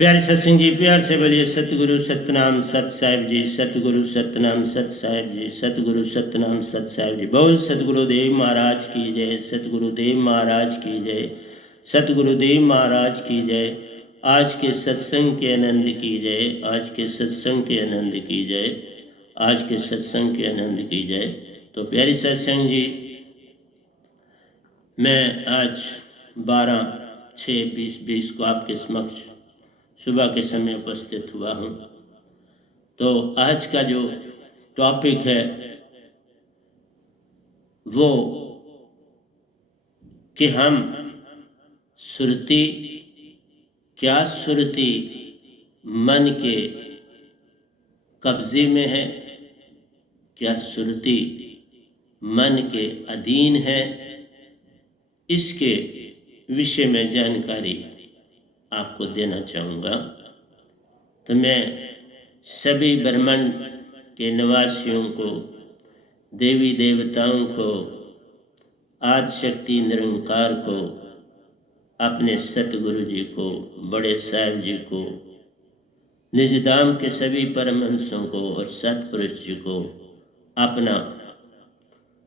प्यारे सत्संग जी, प्यार से बोलिए सतगुरु सतनाम सत साहिब जी, सतगुरु सतनाम सत साहिब जी, सतगुरु सतनाम सत साहिब जी। बोल सतगुरुदेव महाराज की जय, सतगुरुदेव महाराज की जय, सतगुरुदेव महाराज की जय। आज के सत्संग के आनंद की जय, आज के सत्संग के आनंद की जय, आज के सत्संग के आनंद की जय। तो प्यारी सत्संग जी, मैं आज 12/6/2020 को आपके समक्ष सुबह के समय उपस्थित हुआ हूँ। तो आज का जो टॉपिक है वो कि हम सुरती, क्या सुरती मन के कब्जे में है, क्या सुरती मन के अधीन है, इसके विषय में जानकारी आपको देना चाहूँगा। तो मैं सभी ब्रह्मांड के निवासियों को, देवी देवताओं को, आदि शक्ति निरंकार को, अपने सतगुरु जी को, बड़े साहिब जी को, निजधाम के सभी परमहंसों को और सतपुरुष जी को अपना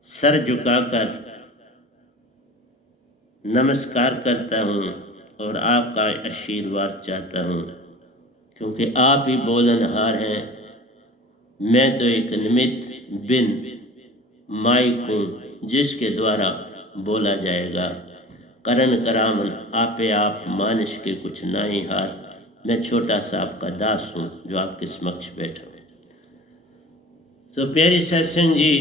सर झुकाकर नमस्कार करता हूँ और आपका आशीर्वाद चाहता हूँ, क्योंकि आप ही बोलनहार हैं। मैं तो एक निमित्त बिन माइक हूँ जिसके द्वारा बोला जाएगा। करण करामन आपे आप मानस के कुछ नाई हार। मैं छोटा सा आपका दास हूँ जो आपके समक्ष बैठा हूँ। तो प्यारी सत्संग जी,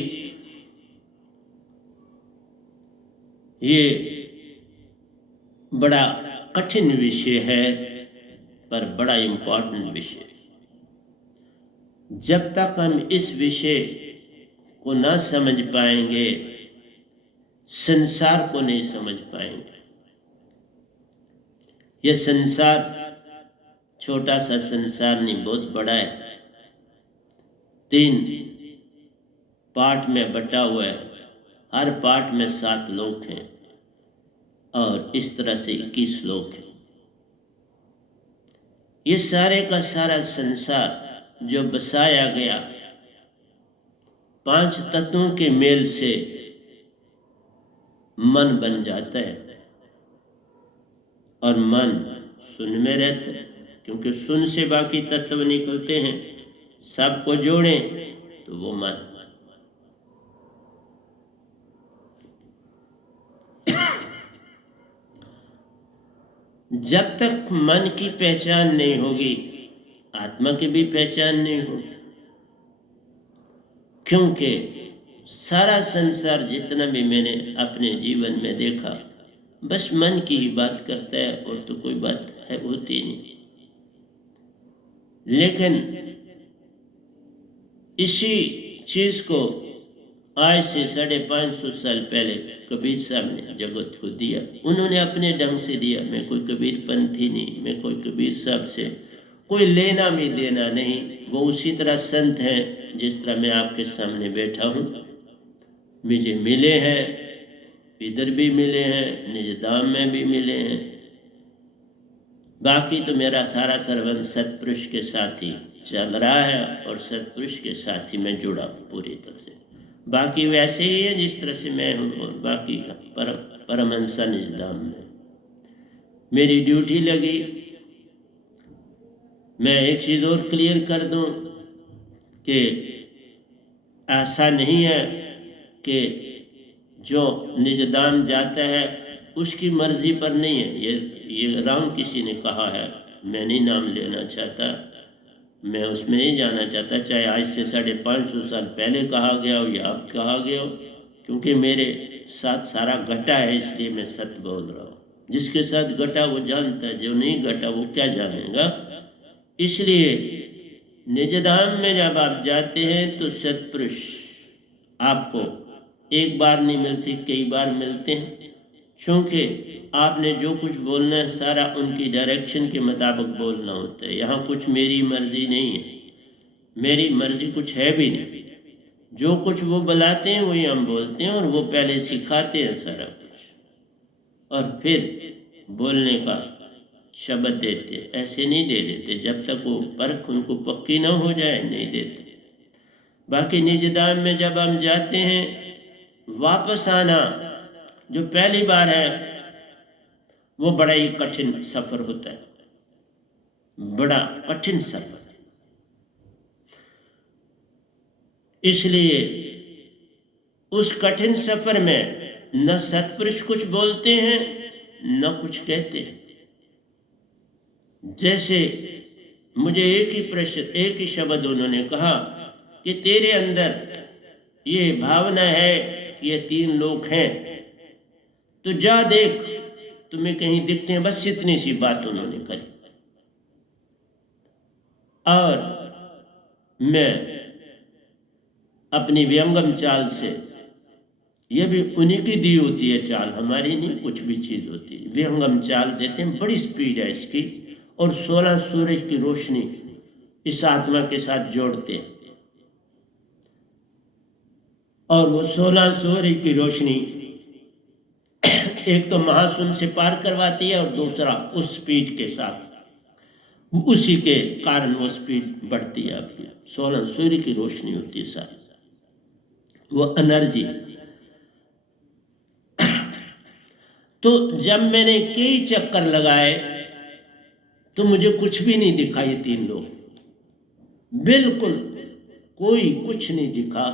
ये बड़ा कठिन विषय है पर बड़ा इम्पोर्टेंट विषय। जब तक हम इस विषय को ना समझ पाएंगे, संसार को नहीं समझ पाएंगे। यह संसार छोटा सा संसार नहीं, बहुत बड़ा है। 3 पार्ट में बटा हुआ है, हर पार्ट में 7 लोक हैं और इस तरह से 21 लोक हैं। ये सारे का सारा संसार जो बसाया गया 5 तत्वों के मेल से मन बन जाता है और मन सुन में रहता है, क्योंकि सुन से बाकी तत्व निकलते हैं। सबको जोड़ें तो वो मन। जब तक मन की पहचान नहीं होगी, आत्मा की भी पहचान नहीं होगी, क्योंकि सारा संसार जितना भी मैंने अपने जीवन में देखा, बस मन की ही बात करता है और तो कोई बात है होती नहीं। लेकिन इसी चीज को आज से 550 साल पहले कबीर साहब ने जगत को दिया। उन्होंने अपने ढंग से दिया। मैं कोई कबीर पंथी नहीं, मैं कोई कबीर साहब से कोई लेना भी देना नहीं। वो उसी तरह संत हैं जिस तरह मैं आपके सामने बैठा हूँ। मुझे मिले हैं, इधर भी मिले हैं, निजधाम में भी मिले हैं। बाकी तो मेरा सारा सरबंध सतपुरुष के साथ ही चल रहा है और सतपुरुष के साथ ही मैं जुड़ा पूरी तरह से। बाकी वैसे ही है जिस तरह से मैं हूँ और बाकी परमहंसा निजधाम में मेरी ड्यूटी लगी। मैं एक चीज़ और क्लियर कर दूं कि ऐसा नहीं है कि जो निजधाम जाता है उसकी मर्जी पर नहीं है। ये राम किसी ने कहा है, मैं नहीं नाम लेना चाहता, मैं उसमें नहीं जाना चाहता, चाहे आज से 550 साल पहले कहा गया हो या अब कहा गया हो, क्योंकि मेरे साथ सारा घटा है, इसलिए मैं सत्य बोल रहा हूँ। जिसके साथ घटा वो जानता है, जो नहीं घटा वो क्या जानेगा। इसलिए निजधाम में जब आप जाते हैं तो सतपुरुष आपको एक बार नहीं मिलते, कई बार मिलते हैं, क्योंकि आपने जो कुछ बोलना है सारा उनकी डायरेक्शन के मुताबिक बोलना होता है। यहाँ कुछ मेरी मर्जी नहीं है, मेरी मर्जी कुछ है भी नहीं। जो कुछ वो बुलाते हैं वही हम बोलते हैं और वो पहले सिखाते हैं सारा कुछ, और फिर बोलने का शब्द देते, ऐसे नहीं दे देते, जब तक वो परख उनको पक्की ना हो जाए नहीं देते। बाकी निजदान में जब हम जाते हैं, वापस आना जो पहली बार है वो बड़ा ही कठिन सफ़र होता है, बड़ा कठिन सफ़र। इसलिए उस कठिन सफ़र में न सत्पुरुष कुछ बोलते हैं न कुछ कहते हैं। जैसे मुझे एक ही प्रश्न, एक ही शब्द उन्होंने कहा कि तेरे अंदर ये भावना है कि ये 3 लोग हैं, तो जा देख तुम्हें कहीं दिखते हैं। बस इतनी सी बात उन्होंने करी। और मैं अपनी व्यंगम चाल से, ये भी उन्हीं की दी होती है चाल, हमारी नहीं, कुछ भी चीज़ होती है, व्यंगम चाल देते हैं, बड़ी स्पीड है इसकी, और 16 सूरज की रोशनी इस आत्मा के साथ जोड़ते हैं। और वो 16 सूरज की रोशनी एक तो महाशून्य से पार करवाती है, और दूसरा उस स्पीड के साथ, उसी के कारण वो स्पीड बढ़ती है आपकी। 16 सूर्य की रोशनी होती है सारी, वो एनर्जी। तो जब मैंने कई चक्कर लगाए तो मुझे कुछ भी नहीं दिखा। ये 3 लोग, बिल्कुल कोई कुछ नहीं दिखा।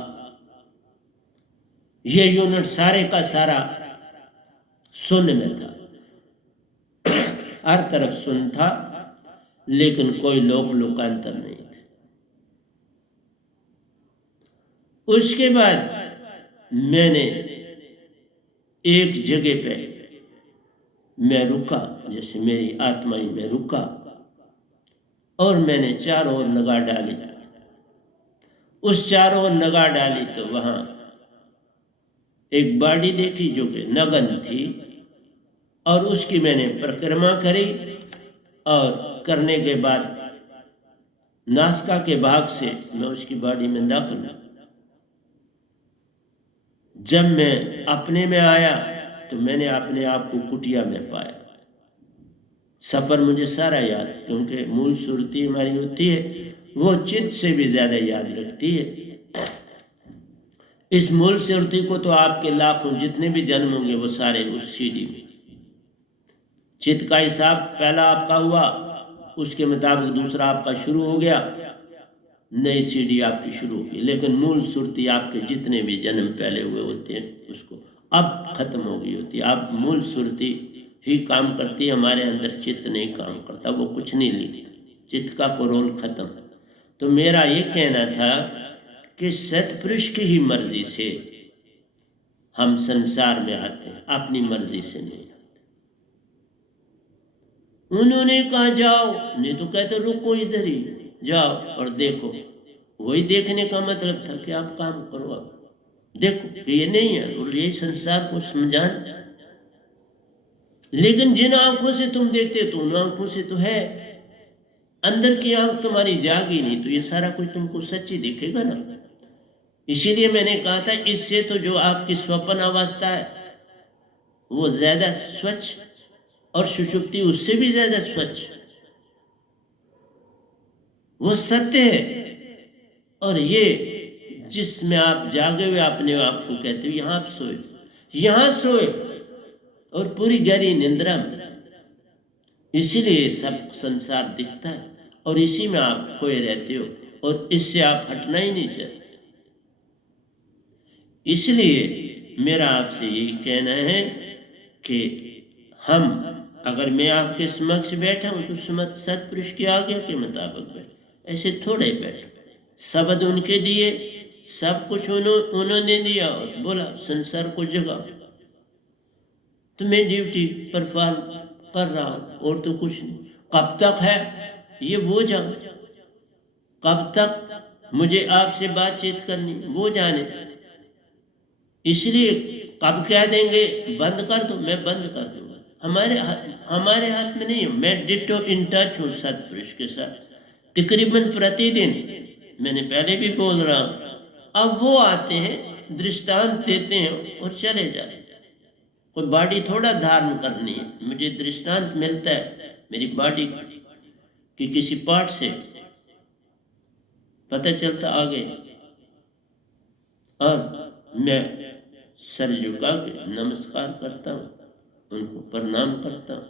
ये यूनिट सारे का सारा शून्य में था, हर तरफ शून्य था, लेकिन कोई लोकांतर नहीं थे। उसके बाद मैंने एक जगह पे मैं रुका, जैसे मेरी आत्मा ही में रुका, और मैंने चारों ओर निगाह डाली। उस चारों ओर निगाह डाली तो वहाँ एक बाड़ी देखी जो कि नग्न थी, और उसकी मैंने परिक्रमा करी, और करने के बाद नासिका के भाग से मैं उसकी बाड़ी में दाखिल हुआ। जब मैं अपने में आया तो मैंने अपने आप को कुटिया में पाया। सफ़र मुझे सारा याद, क्योंकि मूल सुरती हमारी होती है, वो चित्त से भी ज़्यादा याद रखती है। इस मूल सुरती को तो आपके लाखों जितने भी जन्म होंगे वो सारे उस सीढ़ी में। चित्त का हिसाब पहला आपका हुआ, उसके मुताबिक दूसरा आपका शुरू हो गया, नई सीढ़ी आपकी शुरू होगी। लेकिन मूल सुरती आपके जितने भी जन्म पहले हुए होते हैं उसको अब खत्म हो गई होती है। अब मूल सुरती ही काम करती है, हमारे अंदर चित्त नहीं काम करता, वो कुछ नहीं लिखता, चित्त का को रोल खत्म। तो मेरा ये कहना था कि सत्पुरुष की ही मर्जी से हम संसार में आते हैं, अपनी मर्जी से नहीं आते। उन्होंने कहा जाओ, नहीं तो कहते रुको इधर ही, जाओ और देखो। वही देखने का मतलब था कि आप काम करो, अब देखो कि ये नहीं है, और यही संसार को समझाना। लेकिन जिन आंखों से तुम देखते तो उन आंखों से तो है, अंदर की आंख तुम्हारी जागी नहीं, तो ये सारा कुछ तुमको सच्ची दिखेगा ना। इसीलिए मैंने कहा था, इससे तो जो आपकी स्वप्न अवस्था है वो ज्यादा स्वच्छ, और सुषुप्ति उससे भी ज्यादा स्वच्छ, वो सत्य है। और ये जिसमें आप जागे हुए अपने आप को कहते हो, यहाँ आप सोए, यहाँ सोए, और पूरी गहरी निंद्रा में, इसीलिए सब संसार दिखता है, और इसी में आप खोए रहते हो, और इससे आप हटना ही नहीं चाहते। इसलिए मेरा आपसे यही कहना है कि हम, अगर मैं आपके समक्ष बैठा हूँ तो सत्पुरुष की आज्ञा के मुताबिक बैठ, ऐसे थोड़े बैठ। शब्द उनके दिए, सब कुछ उन्होंने दिया, और बोला संसार को जगाओ। तो मैं ड्यूटी परफॉर्म कर रहा हूँ, और तो कुछ नहीं। कब तक है ये वो जान, कब तक मुझे आपसे बातचीत करनी वो जाने। इसलिए कब कह देंगे बंद कर दो, मैं बंद कर दूंगा, हमारे हाथ में नहीं है। मैं डिटो इन टच हूँ सत्पुरुष के साथ, तकरीबन प्रतिदिन, मैंने पहले भी बोल रहा हूँ। अब वो आते हैं, दृष्टांत देते हैं और चले जाते हैं। कोई बाड़ी थोड़ा धारण करनी है, मुझे दृष्टांत मिलता है मेरी बॉडी कि किसी पार्ट से पता चलता आगे, और मैं सर झुका के नमस्कार करता हूँ, उनको प्रणाम करता हूँ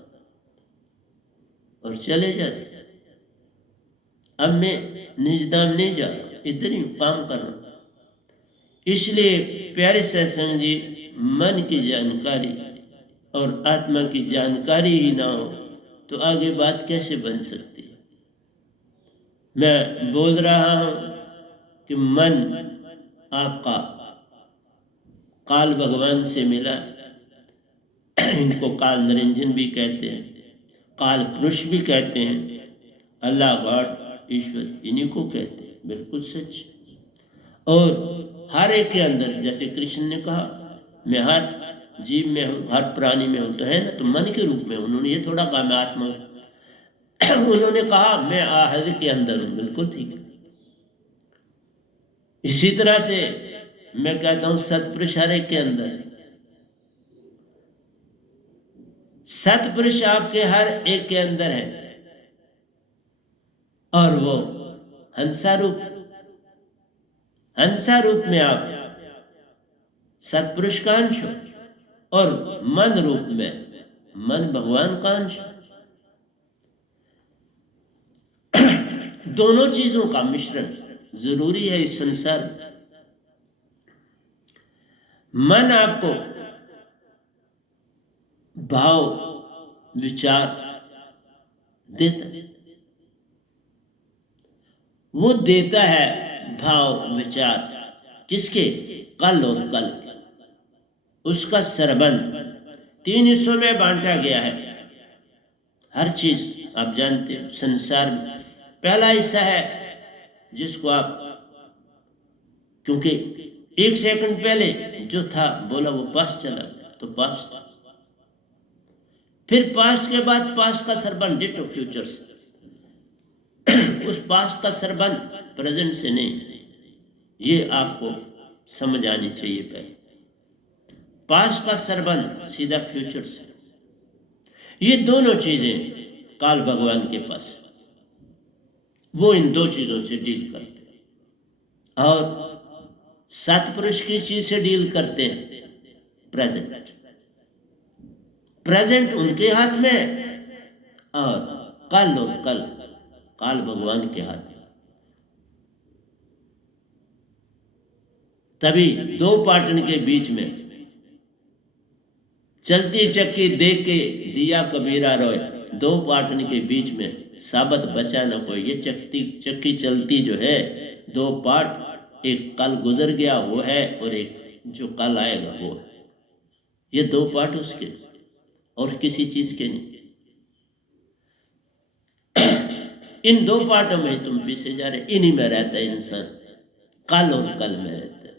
और चले जाते। अब मैं निजधाम नहीं जा रहा, इधर ही काम कर रहा हूँ। इसलिए प्यारे सत्संग जी, मन की जानकारी और आत्मा की जानकारी ही ना हो तो आगे बात कैसे बन सकती है। मैं बोल रहा हूँ कि मन आपका काल भगवान से मिला, इनको काल निरंजन भी कहते हैं, काल पुरुष भी कहते हैं, अल्लाह गॉड ईश्वर इन्हीं को कहते हैं, बिल्कुल सच। और हर एक के अंदर, जैसे कृष्ण ने कहा मैं हर जीव में हूँ, हर प्राणी में हूँ, तो है ना, तो मन के रूप में उन्होंने ये थोड़ा कहा मैं आत्मा हूँ। उन्होंने कहा मैं आहद के अंदर हूँ, बिल्कुल ठीक है। इसी तरह से मैं कहता हूँ सतपुरुष हर एक के अंदर है। सतपुरुष आपके हर एक के अंदर है, और वो हंसा रूप में आप सतपुरुष का अंश हो, और मन रूप में मन भगवान का अंश। दोनों चीजों का मिश्रण जरूरी है इस संसार में। मन आपको भाव विचार देता है, वो देता है भाव विचार किसके, कल और कल के। उसका सरबंध 3 हिस्सों में बांटा गया है। हर चीज आप जानते हो संसार में। पहला हिस्सा है जिसको आप, क्योंकि 1 सेकंड पहले जो था बोला वो पास्ट चला गया, तो पास्ट। फिर पास्ट के बाद पास्ट का सरबंध डिटो फ्यूचर से। उस पास्ट का सरबंध प्रेजेंट से नहीं, ये आपको समझ आनी चाहिए। पहले पास्ट का सरबंध सीधा फ्यूचर से। ये दोनों चीजें काल भगवान के पास, वो इन 2 चीजों से डील करते हैं। और सतपुरुष की चीज से डील करते हैं, प्रेजेंट उनके हाथ में, और कल और कल काल भगवान के हाथ में। तभी 2 पाटन के बीच में चलती चक्की देख के दिया कबीरा रोए, 2 पाटन के बीच में साबत बचा न कोई। ये चक्की चलती जो है 2 पाट, एक कल गुजर गया वो है, और एक जो कल आएगा वो है। ये 2 पार्ट उसके, और किसी चीज के नहीं। इन 2 पार्टों में तुम पीछे जा रहे, इन्हीं में रहता है इंसान, कल और कल में रहता है।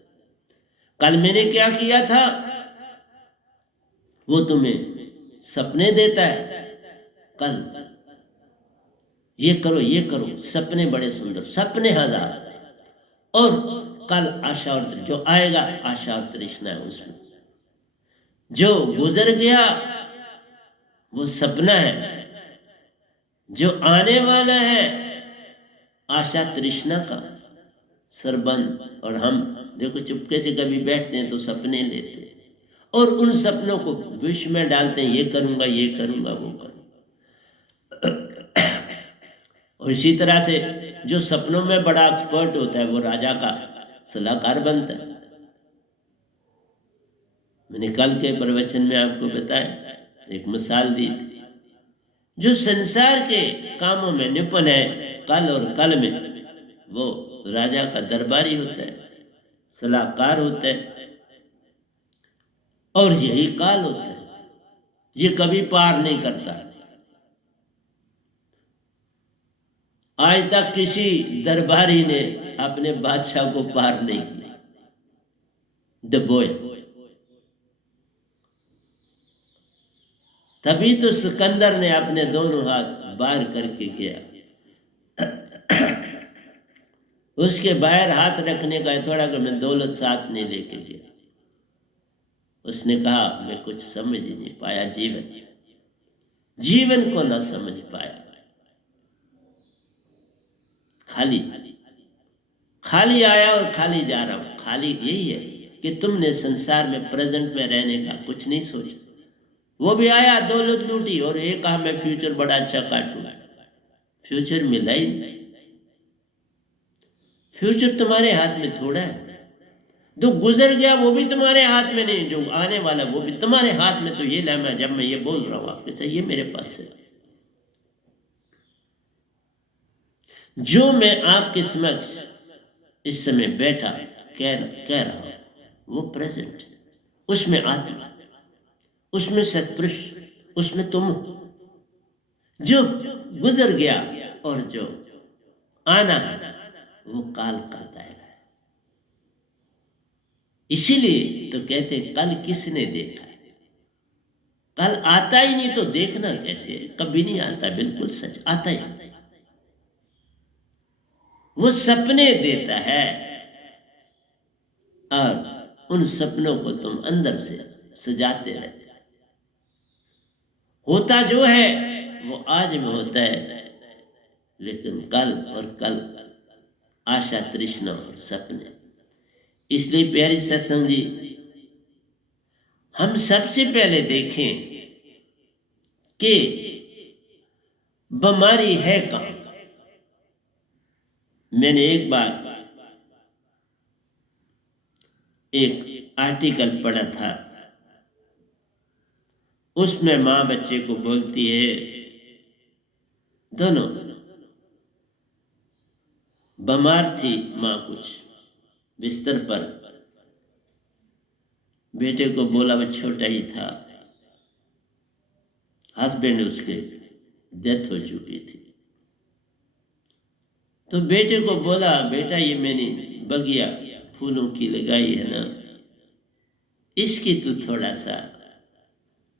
कल मैंने क्या किया था वो तुम्हें सपने देता है, कल ये करो, सपने बड़े सुंदर, सपने हजार, और कल आशा और जो आएगा आशा और तृष्णा है उसमें। जो गुजर गया वो सपना है, जो आने वाला है आशा तृष्णा का सरबंध। और हम देखो चुपके से कभी बैठते हैं तो सपने लेते हैं, और उन सपनों को विष में डालते हैं, ये करूंगा वो करूंगा। और इसी तरह से जो सपनों में बड़ा एक्सपर्ट होता है वो राजा का सलाहकार बनता है। मैंने कल के प्रवचन में आपको बताया, एक मिसाल दी थी। जो संसार के कामों में निपुण है कल और कल में, वो राजा का दरबारी होता है, सलाहकार होता है, और यही काल होता है। ये कभी पार नहीं करता। आज तक किसी दरबारी ने अपने बादशाह को पार नहीं किया, डबोया। तभी तो सिकंदर ने अपने दोनों हाथ बाहर करके किया। उसके बाहर हाथ रखने का थोड़ा कि मैं दौलत साथ नहीं लेके गया। उसने कहा मैं कुछ समझ ही नहीं पाया जीवन। जीवन को न समझ पाया। खाली खाली आया और खाली जा रहा हूं। खाली यही है कि तुमने संसार में प्रेजेंट में रहने का कुछ नहीं सोचा। वो भी आया, दौलत लूटी और ये कहा मैं फ्यूचर बड़ा अच्छा काटूंगा। फ्यूचर मिला ही नहीं। फ्यूचर तुम्हारे हाथ में थोड़ा है। जो गुजर गया वो भी तुम्हारे हाथ में नहीं, जो आने वाला वो भी तुम्हारे हाथ में। तो ये लम्हा जब मैं ये बोल रहा हूं आपके साथ, ये मेरे पास है। जो मैं आपके समक्ष इस समय बैठा कह रहा हूं, वो प्रेजेंट है। उसमें आत्मा, उसमें सत्पुरुष, उसमें तुम हो। जो गुजर गया और जो आना है वो काल का दायरा है। इसीलिए तो कहते हैं कल किसने देखा है। कल आता ही नहीं तो देखना कैसे? कभी नहीं आता। बिल्कुल सच, आता ही। वो सपने देता है और उन सपनों को तुम अंदर से सजाते रहते। होता जो है वो आज में होता है, लेकिन कल और कल आशा, तृष्णा और सपने। इसलिए प्यारी सत्संग जी, हम सबसे पहले देखें कि बीमारी है कहां। मैंने एक बार एक आर्टिकल पढ़ा था, उसमें मां बच्चे को बोलती है, दोनों बीमार थी मां, कुछ बिस्तर पर। बेटे को बोला, वो छोटा ही था, हस्बैंड उसके डेथ हो चुकी थी। तो बेटे को बोला, बेटा ये मैंने बगिया फूलों की लगाई है ना, इसकी तो थोड़ा सा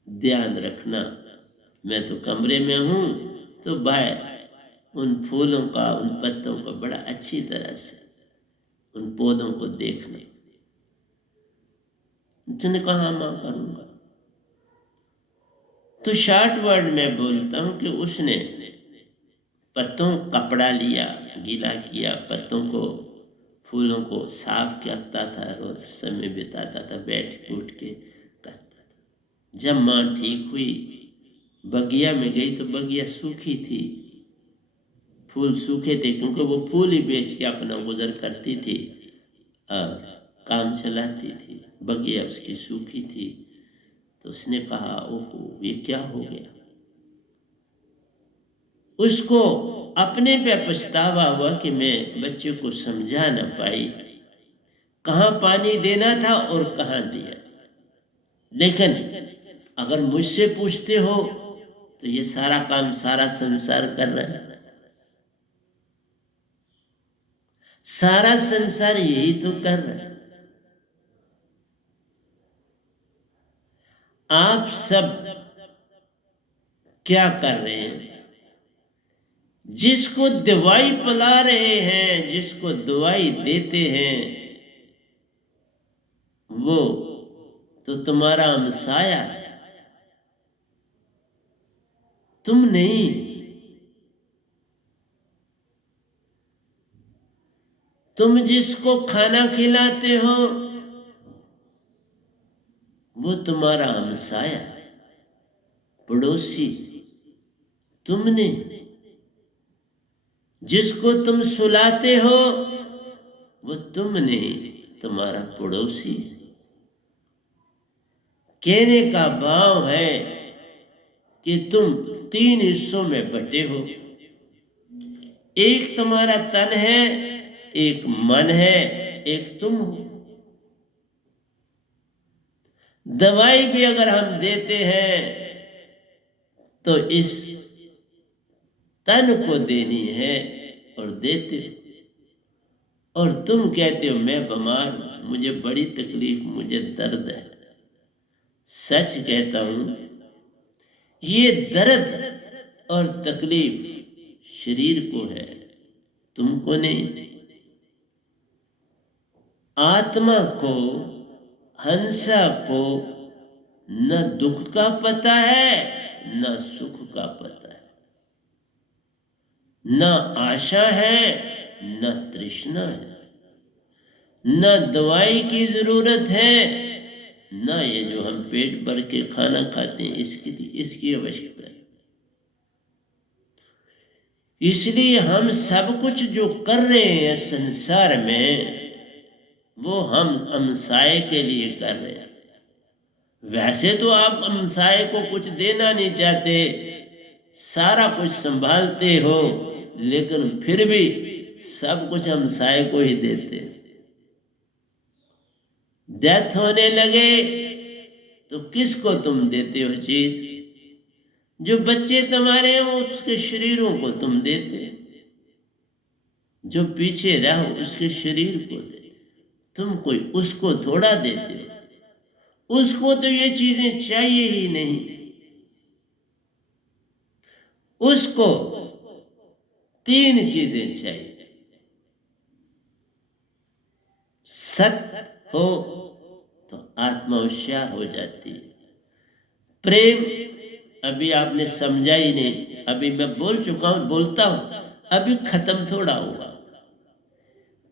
ध्यान रखना। मैं तो कमरे में हूं, तो बाहर उन फूलों का, उन पत्तों का बड़ा अच्छी तरह से उन पौधों को देखना। उसने कहा मां करूंगा। तो शॉर्ट वर्ड में बोलता हूं कि उसने पत्तों कपड़ा लिया, गीला किया, पत्तों को, फूलों को साफ करता था, रोज समय बिताता था, बैठ उठ के करता था। जब मां ठीक हुई, बगिया में गई तो बगिया सूखी थी, फूल सूखे थे, क्योंकि वो फूल ही बेच के अपना गुजर करती थी और काम चलाती थी। बगिया उसकी सूखी थी। तो उसने कहा, ओहो ये क्या हो गया। उसको अपने पे पछतावा हुआ कि मैं बच्चे को समझा ना पाई, कहाँ पानी देना था और कहाँ दिया। लेकिन अगर मुझसे पूछते हो तो ये सारा काम सारा संसार कर रहा है। सारा संसार यही तो कर रहा है। आप सब क्या कर रहे हैं? जिसको दवाई पिला रहे हैं, जिसको दवाई देते हैं, वो तो तुम्हारा हमसाया है, तुम नहीं। तुम जिसको खाना खिलाते हो वो तुम्हारा हमसाया, पड़ोसी। तुमने जिसको तुम सुलाते हो वो तुम नहीं, तुम्हारा पड़ोसी। कहने का भाव है कि तुम 3 हिस्सों में बटे हो। एक तुम्हारा तन है, एक मन है, एक तुम हो। दवाई भी अगर हम देते हैं तो इस तन को देनी है और देते हो। और तुम कहते हो मैं बीमार हूं, मुझे बड़ी तकलीफ, मुझे दर्द है। सच कहता हूं, ये दर्द और तकलीफ शरीर को है, तुमको नहीं। आत्मा को, हंसा को न दुख का पता है न सुख का पता है, न आशा है न तृष्णा है, न दवाई की जरूरत है, न ये जो हम पेट भर के खाना खाते हैं इसकी आवश्यकता है। इसलिए हम सब कुछ जो कर रहे हैं संसार में वो हम हमसाए के लिए कर रहे हैं। वैसे तो आप हमसाए को कुछ देना नहीं चाहते, सारा कुछ संभालते हो, लेकिन फिर भी सब कुछ हमसाए को ही देते। डेथ होने लगे तो किसको तुम देते हो चीज? जो बच्चे तुम्हारे हैं वो उसके शरीरों को तुम देते, जो पीछे रहो उसके शरीर को देते, तुम कोई उसको थोड़ा देते हो। उसको तो ये चीजें चाहिए ही नहीं, उसको 3 चीजें चाहिए। सत्य हो तो आत्मा होशियार हो जाती है। प्रेम अभी आपने समझा ही नहीं, अभी मैं बोल चुका हूं, बोलता हूं, अभी खत्म थोड़ा हुआ।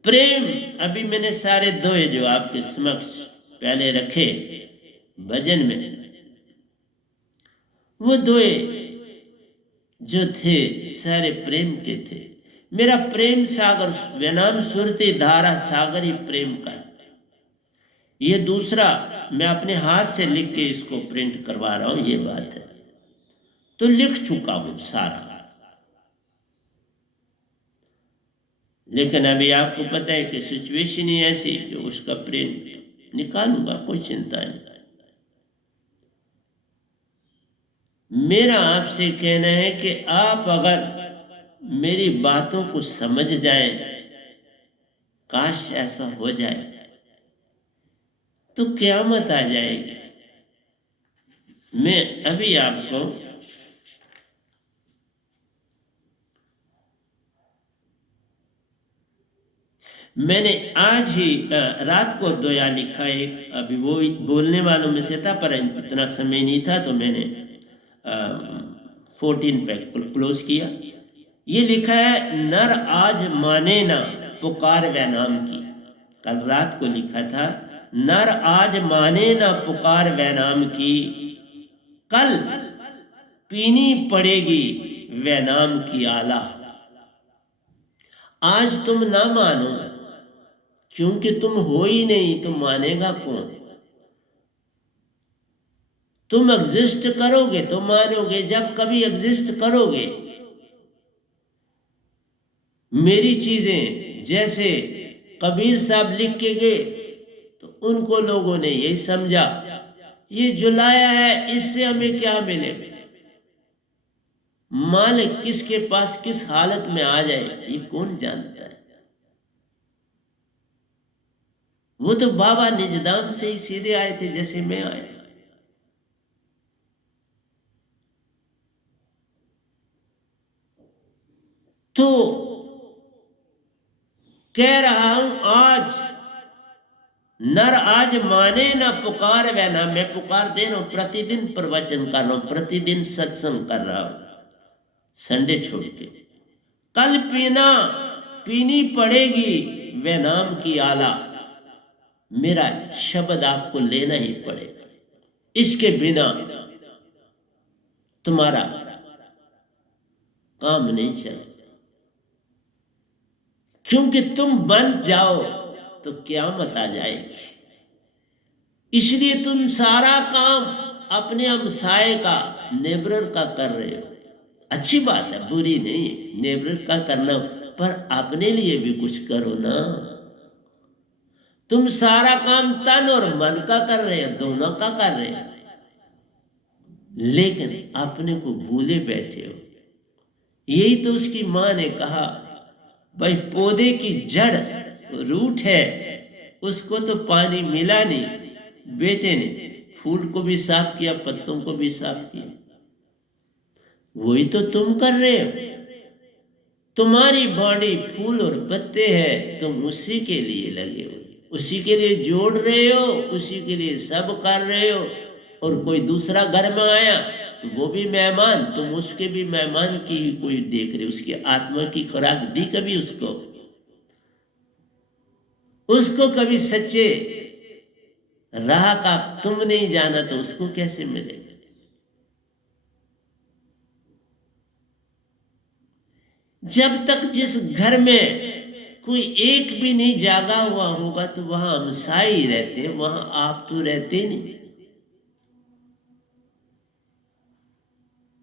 प्रेम अभी मैंने सारे दोहे जो आपके समक्ष पहले रखे भजन में, वो दोहे जो थे सारे प्रेम के थे। मेरा प्रेम सागर विनाम सुरती धारा सागर ही प्रेम का है। ये दूसरा मैं अपने हाथ से लिख के इसको प्रिंट करवा रहा हूं, ये बात है, तो लिख चुका हूं सारा। लेकिन अभी आपको पता है कि सिचुएशन ही ऐसी जो उसका प्रिंट निकालूंगा, कोई चिंता नहीं। मेरा आपसे कहना है कि आप अगर मेरी बातों को समझ जाएं, काश ऐसा हो जाए तो क़यामत आ जाएगी। मैं अभी आपको मैंने आज ही रात को दोया लिखा एक, अभी वो बोलने वालों में से था पर इतना समय नहीं था तो मैंने 14 पे क्लोज किया। ये लिखा है, नर आज माने ना पुकार वह नाम की। कल रात को लिखा था, नर आज माने ना पुकार वह नाम की, कल पीनी पड़ेगी वह नाम की आला। आज तुम ना मानो क्योंकि तुम हो ही नहीं, तुम मानेगा कौन? तुम एग्जिस्ट करोगे तो मानोगे, जब कभी एग्जिस्ट करोगे। मेरी चीजें जैसे कबीर साहब लिख के गए तो उनको लोगों ने यही समझा, ये जो लाया है इससे हमें क्या मिले? मालिक किसके पास किस हालत में आ जाए ये कौन जानता है? वो तो बाबा निजदाम से ही सीधे आए थे जैसे मैं आया। तो कह रहा हूं आज नर आज माने ना पुकार वह ना। मैं पुकार दे रहा हूं, प्रतिदिन प्रवचन कर रहा हूं, प्रतिदिन सत्संग कर रहा हूं, संडे छोड़ के। कल पीनी पड़ेगी वे नाम की आला। मेरा शब्द आपको लेना ही पड़ेगा, इसके बिना तुम्हारा काम नहीं चलेगा। क्योंकि तुम बन जाओ तो क़यामत आ जाएगी। इसलिए तुम सारा काम अपने हमसाए का, नेबरर का कर रहे हो। अच्छी बात है, बुरी नहीं है नेबरर का करना, पर अपने लिए भी कुछ करो ना। तुम सारा काम तन और मन का कर रहे हो, दोनों का कर रहे हो, लेकिन अपने को भूले बैठे हो। यही तो उसकी मां ने कहा, भाई पौधे की जड़ रूट है, उसको तो पानी मिला नहीं, बेटे ने फूल को भी साफ किया, पत्तों को भी साफ किया। वही तो तुम कर रहे हो। तुम्हारी बॉडी फूल और पत्ते है, तुम उसी के लिए लगे हो, उसी के लिए जोड़ रहे हो, उसी के लिए सब कर रहे हो। और कोई दूसरा घर में आया तो वो भी मेहमान, तुम उसके भी मेहमान की ही कोई देख रहे, उसकी आत्मा की खुराक दी कभी उसको? उसको कभी सच्चे राह का तुम नहीं जाना तो उसको कैसे मिलेगा? जब तक जिस घर में कोई एक भी नहीं जागा हुआ होगा तो वहां हमसाए ही रहते हैं, वहां आप तो रहते नहीं।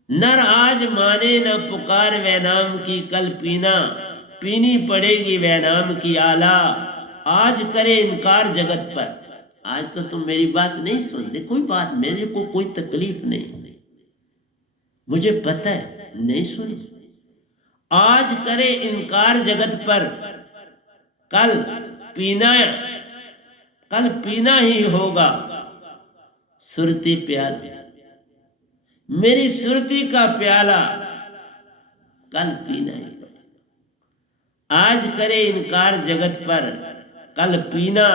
नर आज माने न पुकार वै नाम की, कल पीनी पड़ेगी वै नाम की आला। आज करे इनकार जगत पर, आज तो तुम मेरी बात नहीं सुनते, कोई बात, मेरे को कोई तकलीफ नहीं, मुझे पता है नहीं सुनी। आज करे इनकार जगत पर, कल पीना कल पीना ही होगा सुरती प्याला। मेरी सुरती का प्याला कल पीना ही पड़ेगा। आज करे इनकार जगत पर, कल पीना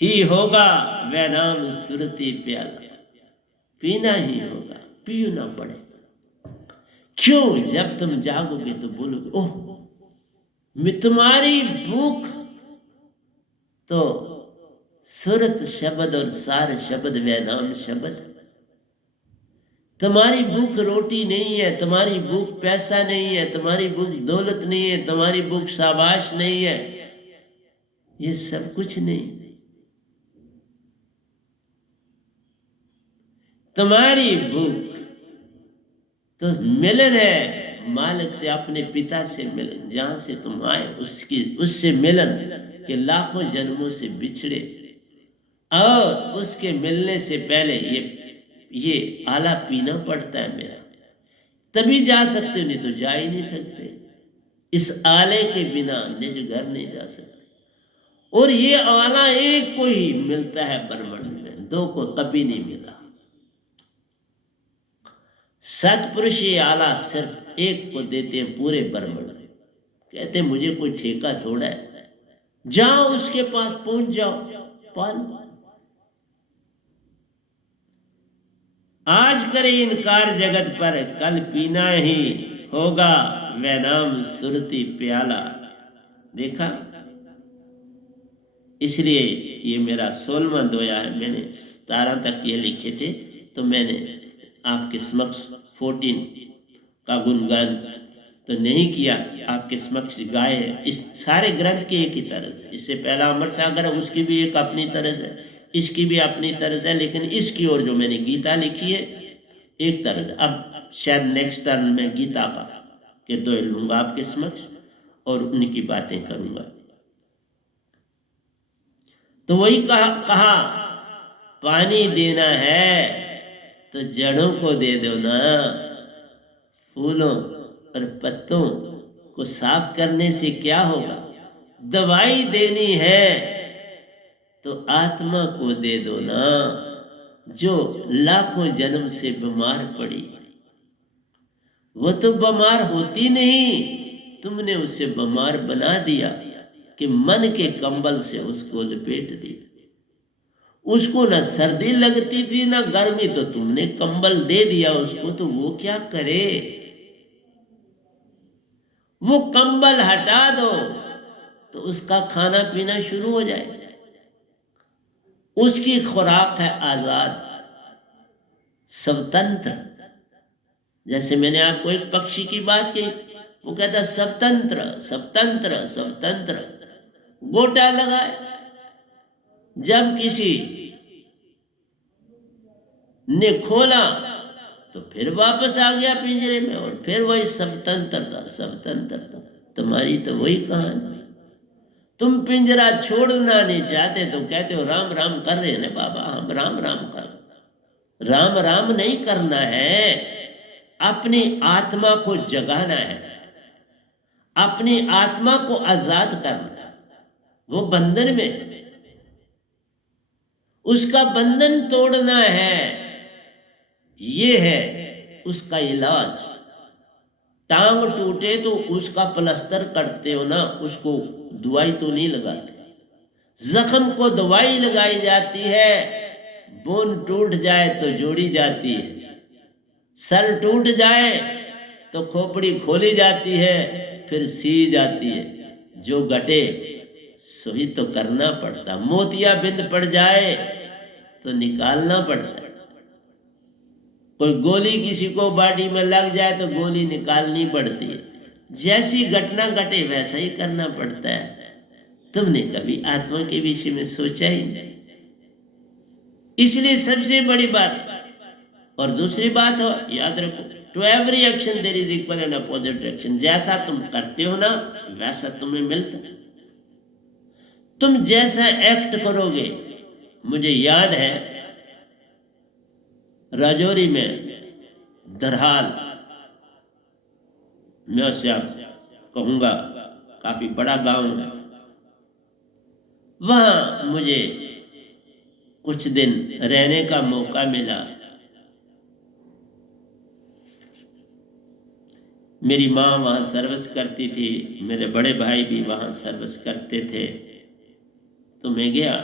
ही होगा वह नाम सुरती प्याला। पीना ही होगा, पीना पड़ेगा। क्यों? जब तुम जागोगे तो बोलोगे ओह, मैं तुम्हारी भूख तो सुरत शब्द और सार शब्द वह नाम शब्द। तुम्हारी भूख रोटी नहीं है, तुम्हारी भूख पैसा नहीं है, तुम्हारी भूख दौलत नहीं है, तुम्हारी भूख शाबाश नहीं है, ये सब कुछ नहीं। तुम्हारी भूख तो मिलन है मालिक से, अपने पिता से मिलन, जहां से तुम आए उससे मिलन के लाखों जन्मों से बिछड़े, और उसके मिलने से पहले ये आला पीना पड़ता है मेरा, तभी जा सकते हो, नहीं तो जा ही नहीं सकते। इस आले के बिना निज घर नहीं जा सकते। और ये आला एक को ही मिलता है ब्रह्मांड में, दो को कभी नहीं मिला। सतपुरुष ये आला सिर्फ एक को देते हैं पूरे ब्रह्मांड में। कहते हैं मुझे कोई ठेका थोड़ा है, जाओ उसके पास पहुंच जाओ, पालो। आज करे इनकार जगत पर, कल पीना ही होगा वह नाम सुरती प्याला। देखा, इसलिए ये मेरा 16वां दोया है। मैंने 17 तक ये लिखे थे, तो मैंने आपके समक्ष 14 का गुणगान तो नहीं किया, आपके समक्ष गाए है। इस सारे ग्रंथ की एक ही तरज है। इससे पहला अमर सागर है, उसकी भी एक अपनी तरज है, इसकी भी अपनी तरज है, लेकिन इसकी ओर जो मैंने गीता लिखी है एक तरज। अब शायद नेक्स्ट टर्न में गीता का के दोहे लूंगा आपके समक्ष और उनकी बातें करूंगा। तो वही कहा पानी देना है तो जड़ों को दे दो ना, फूलों और पत्तों को साफ करने से क्या होगा। दवाई देनी है तो आत्मा को दे दो ना, जो लाखों जन्म से बीमार पड़ी। वो तो बीमार होती नहीं, तुमने उसे बीमार बना दिया कि मन के कंबल से उसको लपेट दिया। उसको ना सर्दी लगती थी ना गर्मी, तो तुमने कंबल दे दिया उसको, तो वो क्या करे। वो कंबल हटा दो तो उसका खाना पीना शुरू हो जाए। उसकी खुराक है आजाद, स्वतंत्र। जैसे मैंने आपको एक पक्षी की बात की, वो कहता स्वतंत्र स्वतंत्र स्वतंत्र, गोटा लगाए। जब किसी ने खोला तो फिर वापस आ गया पिंजरे में, और फिर वही स्वतंत्रता स्वतंत्रता। तुम्हारी तो वही कहानी। तुम पिंजरा छोड़ना नहीं चाहते तो कहते हो राम राम कर रहे हैं ना बाबा, हम राम राम कर। राम राम नहीं करना है, अपनी आत्मा को जगाना है, अपनी आत्मा को आजाद करना। वो बंधन में, उसका बंधन तोड़ना है, ये है उसका इलाज। टांग टूटे तो उसका प्लास्टर करते हो ना, उसको दवाई तो नहीं लगाते। जख्म को दवाई लगाई जाती है, बोन टूट जाए तो जोड़ी जाती है, सर टूट जाए तो खोपड़ी खोली जाती है, फिर सी जाती है। जो घटे सो ही तो करना पड़ता। मोतिया बिंद पड़ जाए तो निकालना पड़ता है। कोई गोली किसी को बॉडी में लग जाए तो गोली निकालनी पड़ती है। जैसी घटना घटे वैसा ही करना पड़ता है। तुमने कभी आत्मा के विषय में सोचा ही नहीं। इसलिए सबसे बड़ी बात, और दूसरी बात हो, याद रखो, to every action there is equal and opposite action. जैसा तुम करते हो ना वैसा तुम्हें मिलता है। तुम जैसा एक्ट करोगे, मुझे याद है राजौरी में दरहाल, मैं उससे आप कहूँगा काफ़ी बड़ा गांव है, वहाँ मुझे कुछ दिन रहने का मौका मिला। मेरी माँ वहाँ सर्विस करती थी, मेरे बड़े भाई भी वहाँ सर्विस करते थे, तो मैं गया।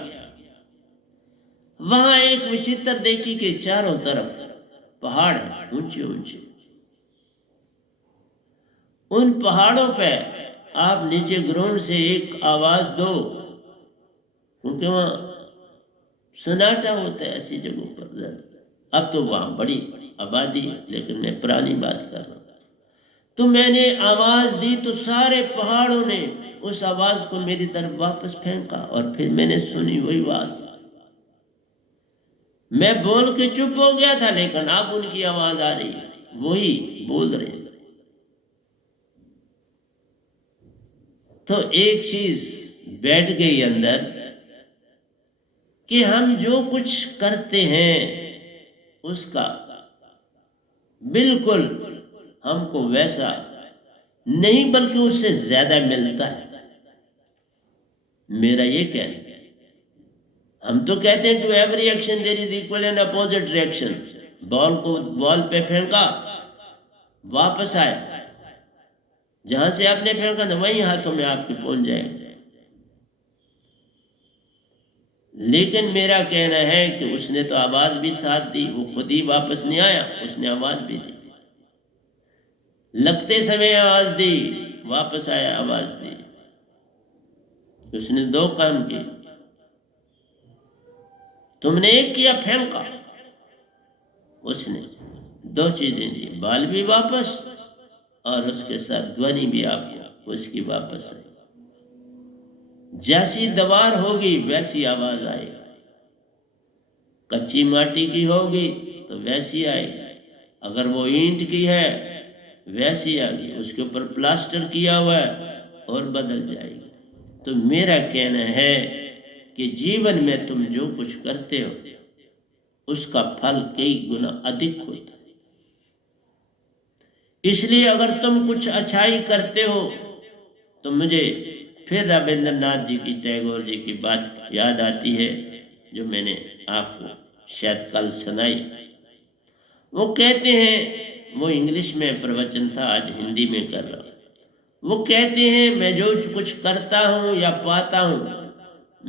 वहाँ एक विचित्र देखी कि चारों तरफ पहाड़ हैं, ऊंचे ऊंचे। उन पहाड़ों पे आप नीचे ग्राउंड से एक आवाज दो, क्योंकि वहाँ सन्नाटा होता है ऐसी जगहों पर। अब तो वहाँ बड़ी आबादी है, लेकिन मैं पुरानी बात कर रहा हूँ। तो मैंने आवाज दी तो सारे पहाड़ों ने उस आवाज को मेरी तरफ वापस फेंका, और फिर मैंने सुनी वही आवाज। मैं बोल के चुप हो गया था, लेकिन अब उनकी आवाज आ रही है, वही बोल रहे हैं। तो एक चीज बैठ गई अंदर कि हम जो कुछ करते हैं उसका बिल्कुल हमको वैसा नहीं बल्कि उससे ज्यादा मिलता है। मेरा ये कहना है, हम तो कहते हैं to every action there is equal and opposite reaction. Ball को वॉल पे फेंका, वापस आए, जहां से आपने फेंका ना वहीं हाथों में आपके पहुंच जाएंगे। लेकिन मेरा कहना है कि उसने तो आवाज भी साथ दी, वो खुद ही वापस नहीं आया, उसने आवाज भी दी, लगते समय आवाज दी, वापस आया, आवाज दी। उसने दो काम किए। तुमने एक किया फेंका, उसने दो चीजें दी, बाल भी वापस और उसके साथ ध्वनि भी आपको उसकी वापस आई। जैसी दीवार होगी वैसी आवाज आएगी, कच्ची माटी की होगी तो वैसी आएगी, अगर वो ईंट की है वैसी आएगी, उसके ऊपर प्लास्टर किया हुआ है और बदल जाएगी। तो मेरा कहना है कि जीवन में तुम जो कुछ करते हो उसका फल कई गुना अधिक होता है। इसलिए अगर तुम कुछ अच्छाई करते हो तो मुझे फिर रविंद्रनाथ जी की, टैगोर जी की बात याद आती है, जो मैंने आपको शायद कल सुनाई। वो कहते हैं, वो इंग्लिश में प्रवचन था, आज हिंदी में कर रहा हूँ। वो कहते हैं, मैं जो कुछ करता हूँ या पाता हूँ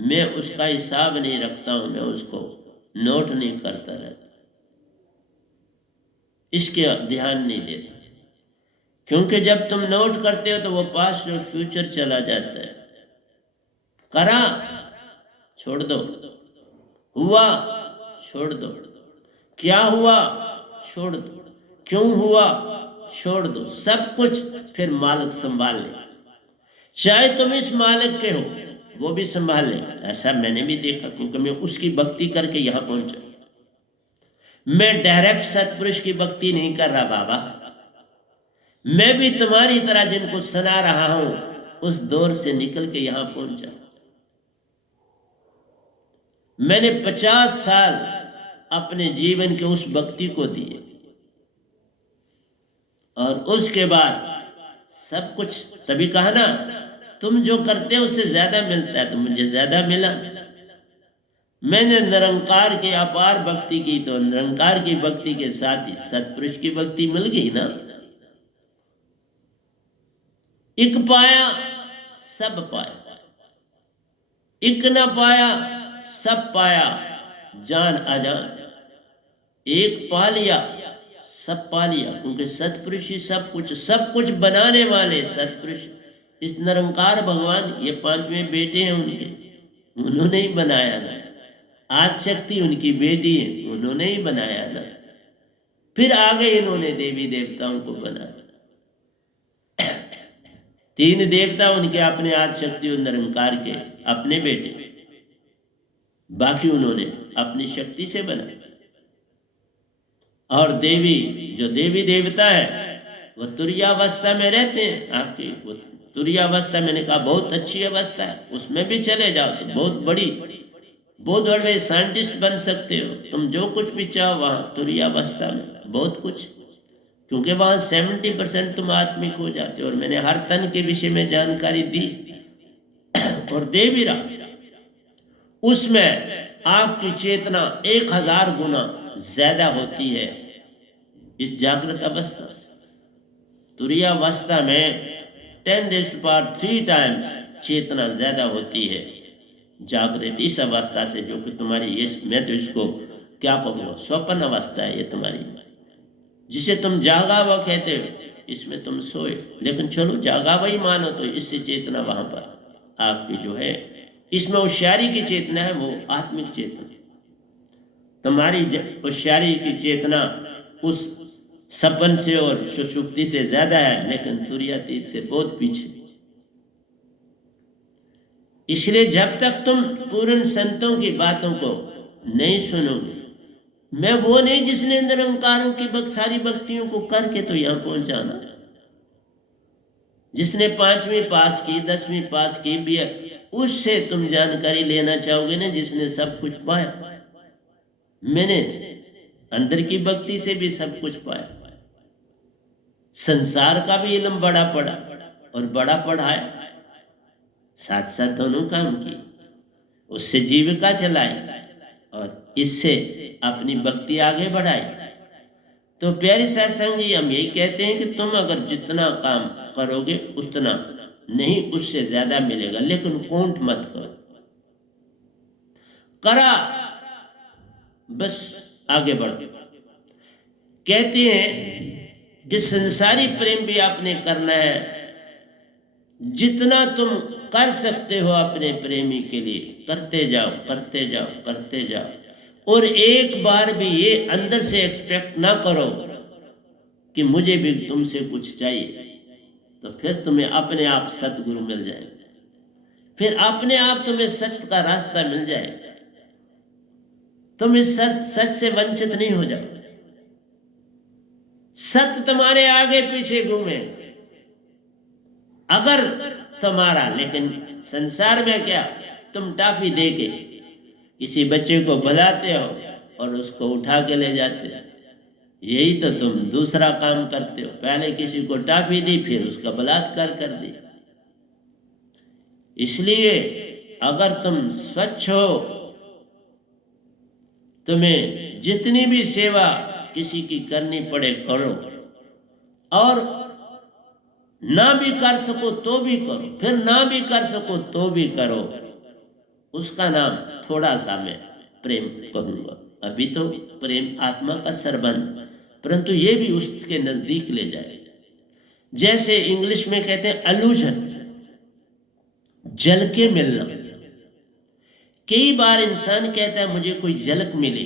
मैं उसका हिसाब नहीं रखता हूँ, मैं उसको नोट नहीं करता रहता, इसके ध्यान नहीं देता। क्योंकि जब तुम नोट करते हो तो वो पास्ट और फ्यूचर चला जाता है। करा छोड़ दो, हुआ छोड़ दो, क्या हुआ छोड़ दो, क्यों हुआ छोड़ दो, सब कुछ फिर मालिक संभाल ले। चाहे तुम इस मालिक के हो वो भी संभाल ले। ऐसा मैंने भी देखा, क्योंकि मैं उसकी भक्ति करके यहां पहुंचा। मैं डायरेक्ट सतपुरुष की भक्ति नहीं कर रहा बाबा, मैं भी तुम्हारी तरह जिनको सुना रहा हूं उस दौर से निकल के यहां पहुंचा। मैंने 50 साल अपने जीवन के उस भक्ति को दिए, और उसके बाद सब कुछ, तभी कहा ना तुम जो करते हो उससे ज्यादा मिलता है, तो मुझे ज्यादा मिला। मैंने निरंकार की अपार भक्ति की, तो निरंकार की भक्ति के साथ ही सतपुरुष की भक्ति मिल गई ना। एक पाया सब पाया, एक न पाया सब पाया, जान अजान, एक पा लिया सब पा लिया, क्योंकि सतपुरुष ही सब कुछ बनाने वाले सतपुरुष इस निरंकार भगवान, ये पांचवें बेटे हैं उनके, उन्होंने ही बनाया ना। आदि शक्ति उनकी बेटी है, उन्होंने ही बनाया ना। फिर आगे इन्होंने देवी देवताओं को बनाया। तीन देवता उनके अपने आदि शक्ति और निरंकार के अपने बेटे, बाकी उन्होंने अपनी शक्ति से बनाया। और देवी, जो देवी देवता है वो तुरीयावस्था में रहते हैं। आपकी वो तुरीयावस्था, मैंने कहा बहुत अच्छी अवस्था है, उसमें भी चले जाओ तो बहुत बड़े साइंटिस्ट बन सकते हो तुम, जो कुछ भी चाहो वहाँ तुरीयावस्था में बहुत कुछ, क्योंकि वहाँ 70% तुम आत्मिक हो जाते हो। और मैंने हर तन के विषय में जानकारी दी और दे भी रहा। उसमें आपकी चेतना 1000 गुना ज्यादा होती है इस जागृत अवस्था से। तुरीयावस्था में 10⁻³ टाइम्स चेतना ज्यादा होती है जागृत इस अवस्था से, जो कि तुम्हारी ये, मैं तो इसको क्या कहूँगा, स्वप्न अवस्था है ये तुम्हारी, जिसे तुम जागा हुआ कहते हो। इसमें तुम सोए, लेकिन चलो जागा हुआ ही मानो, तो इससे चेतना वहां पर आपकी जो है, इसमें होशियारी की चेतना है, वो आत्मिक चेतना। तुम्हारी होशियारी की चेतना उस सपन से और सुषुप्ति से ज्यादा है, लेकिन तुरीयातीत से बहुत पीछे। इसलिए जब तक तुम पूर्ण संतों की बातों को नहीं सुनोगे, मैं वो नहीं जिसने निरंकारों की सारी भक्तियों को करके तो यहां पहुंचाना, जिसने 5वीं पास की, 10वीं पास की भी है, उससे तुम जानकारी लेना चाहोगे ना, जिसने सब कुछ पाया। मैंने अंदर की भक्ति से भी सब कुछ पाया, संसार का भी इल्म बड़ा पढ़ा और बड़ा पढ़ाया, साथ साथ दोनों काम की, उससे जीविका चलाई और इससे अपनी भक्ति आगे बढ़ाई। तो प्यारे सत्संग जी, हम यही कहते हैं कि तुम अगर जितना काम करोगे उतना नहीं, उससे ज्यादा मिलेगा, लेकिन कोंट मत करो, करा बस आगे बढ़ो। कहते हैं कि संसारी प्रेम भी आपने करना है, जितना तुम कर सकते हो अपने प्रेमी के लिए करते जाओ, करते जाओ, करते जाओ। और एक बार भी ये अंदर से एक्सपेक्ट ना करो कि मुझे भी तुमसे कुछ चाहिए, तो फिर तुम्हें अपने आप सतगुरु मिल जाएगा, फिर अपने आप तुम्हें सत्य का रास्ता मिल जाएगा, तुम इस सच से वंचित नहीं हो जाओ। सत्य तुम्हारे आगे पीछे घूमे अगर तुम्हारा, लेकिन संसार में क्या, तुम टॉफी दे के किसी बच्चे को बुलाते हो और उसको उठा के ले जाते हो, यही तो तुम दूसरा काम करते हो। पहले किसी को टॉफी दी, फिर उसका बलात्कार कर दिया। इसलिए अगर तुम स्वच्छ हो, तुम्हें जितनी भी सेवा किसी की करनी पड़े करो, और ना भी कर सको तो भी करो, फिर ना भी कर सको तो भी करो। उसका नाम थोड़ा सा मैं प्रेम कहूँगा। अभी तो प्रेम आत्मा का संबंध, परंतु ये भी उसके नजदीक ले जाए। जैसे इंग्लिश में कहते हैं अलूजन, जल के मिलना। कई बार इंसान कहता है मुझे कोई झलक मिले,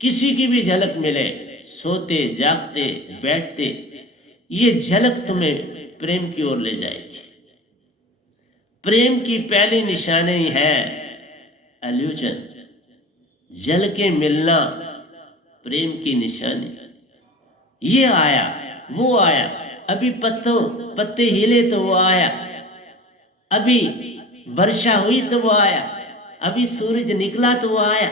किसी की भी झलक मिले, सोते जागते बैठते, ये झलक तुम्हें प्रेम की ओर ले जाएगी। प्रेम की पहली निशानी है अलूजन, जल के मिलना प्रेम की निशानी। ये आया वो आया, अभी पत्ते हिले तो वो आया, अभी वर्षा हुई तो वो आया, अभी सूरज निकला तो वो आया।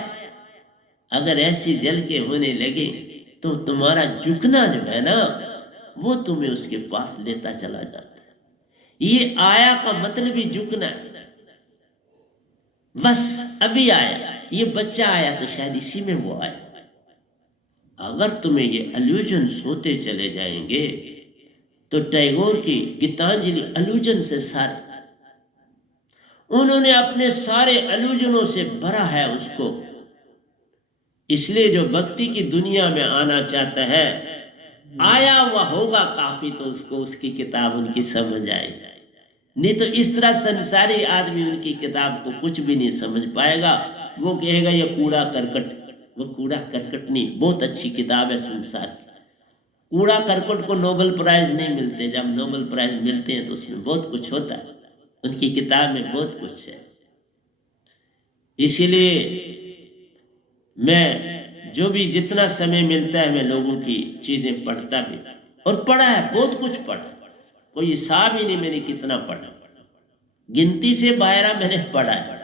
अगर ऐसी जल के होने लगे तो तुम्हारा झुकना जो है ना, वो तुम्हें उसके पास लेता चला जाता है। ये आया का मतलब ही झुकना है। बस अभी आया, ये बच्चा आया तो शायद इसी में वो आया। अगर तुम्हें ये अलूजन सोते चले जाएंगे तो टैगोर की गीतांजलि अलूजन से सारे, उन्होंने अपने सारे अलूजनों से भरा है उसको, इसलिए जो भक्ति की दुनिया में आना चाहता है, आया हुआ होगा काफी तो उसको उसकी किताब उनकी समझ आएगी। नहीं तो इस तरह संसारी आदमी उनकी किताब को कुछ भी नहीं समझ पाएगा। वो कहेगा ये कूड़ा करकट। वो कूड़ा करकट नहीं, बहुत अच्छी किताब है संसार की। कूड़ा करकट को नोबेल प्राइज नहीं मिलते, जब नोबेल प्राइज मिलते हैं तो उसमें बहुत कुछ होता है, उनकी किताब में बहुत कुछ है। इसीलिए मैं जो भी जितना समय मिलता है मैं लोगों की चीजें पढ़ता भी, और पढ़ा है बहुत कुछ पढ़ा, कोई हिसाब ही नहीं मैंने कितना पढ़ा, गिनती से बाहर मैंने पढ़ा है।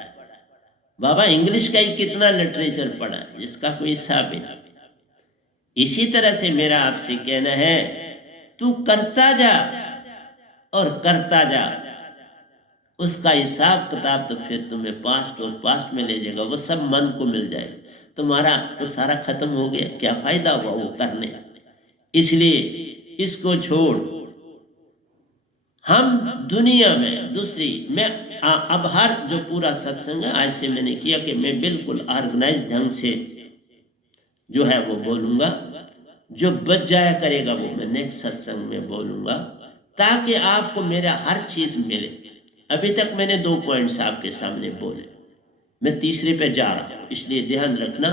बाबा इंग्लिश का ही कितना लिटरेचर पढ़ा है जिसका कोई हिसाब ही नहीं। इसी तरह से मेरा आपसे कहना है, तू करता जा और करता जा, उसका हिसाब किताब तो फिर तुम्हें पास्ट और पास्ट में ले जाएगा, वो सब मन को मिल जाएगा। तुम्हारा तो सारा खत्म हो गया, क्या फायदा हुआ वो करने। इसलिए इसको छोड़, हम दुनिया में दूसरी, मैं अब हर जो पूरा सत्संग है आज से मैंने किया कि मैं बिल्कुल ऑर्गेनाइज ढंग से जो है वो बोलूँगा, जो बच जाया करेगा वो मैं नेक्स्ट सत्संग में बोलूँगा, ताकि आपको मेरा हर चीज़ मिले। अभी तक मैंने 2 पॉइंट्स आपके सामने बोले, मैं तीसरे पे जा रहा हूँ, इसलिए ध्यान रखना।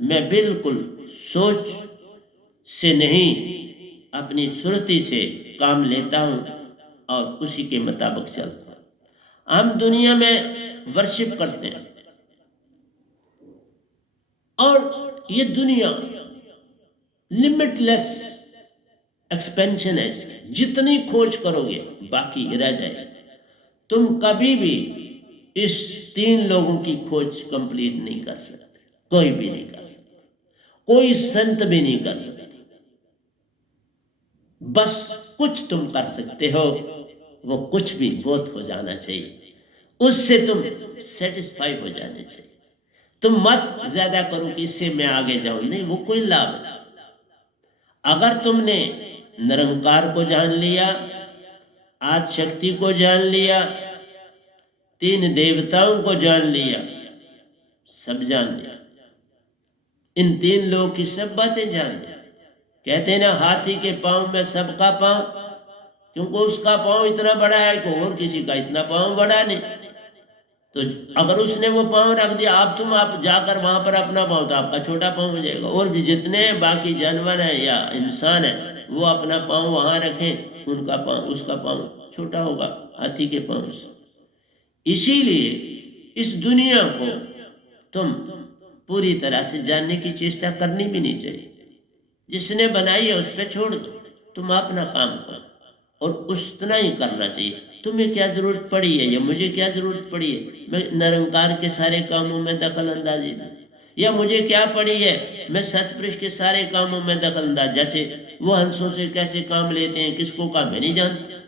मैं बिल्कुल सोच से नहीं, अपनी सुरती से काम लेता हूँ और उसी के मुताबिक चलता हूँ। हम दुनिया में वर्शिप करते हैं और ये दुनिया लिमिटलेस एक्सपेंशन है इसकी, जितनी खोज करोगे बाकी रह जाएगा। तुम कभी भी इस 3 लोगों की खोज कंप्लीट नहीं कर सकते, कोई भी नहीं कर सकता, कोई संत भी नहीं कर सकता। बस कुछ तुम कर सकते हो, वो कुछ भी बहुत हो जाना चाहिए, उससे तुम सेटिस्फाई हो जाने चाहिए। तुम मत ज्यादा करो कि इससे मैं आगे जाऊं, नहीं, वो कोई लाभ नहीं। अगर तुमने निरंकार को जान लिया, आदि शक्ति को जान लिया, 3 देवताओं को जान लिया, सब जान लिया, इन 3 लोगों की सब बातें जान लिया। कहते हैं ना, हाथी के पांव में सबका पांव, क्योंकि उसका पांव इतना बड़ा है कि और किसी का इतना पांव बड़ा नहीं। तो अगर उसने वो पांव रख दिया, आप जाकर वहां पर अपना पांव, तो आपका छोटा पांव हो जाएगा। और भी जितने बाकी जानवर हैं या इंसान हैं वो अपना पांव वहां रखें, उनका पांव, उसका पांव छोटा होगा हाथी के पांव से। इसीलिए इस दुनिया को तुम पूरी तरह से जानने की चेष्टा करनी भी नहीं चाहिए। जिसने बनाई है उस पर छोड़ दो, तुम अपना काम करो, और उतना ही करना चाहिए। तुम्हें क्या जरूरत पड़ी है या मुझे क्या जरूरत पड़ी है मैं निरंकार के सारे कामों में दखल अंदाजी दूं, या मुझे क्या पड़ी है मैं सतपुरुष के सारे कामों में दखल अंदाज। जैसे वो हंसों से कैसे काम लेते हैं, किसको काम मैं नहीं जानता,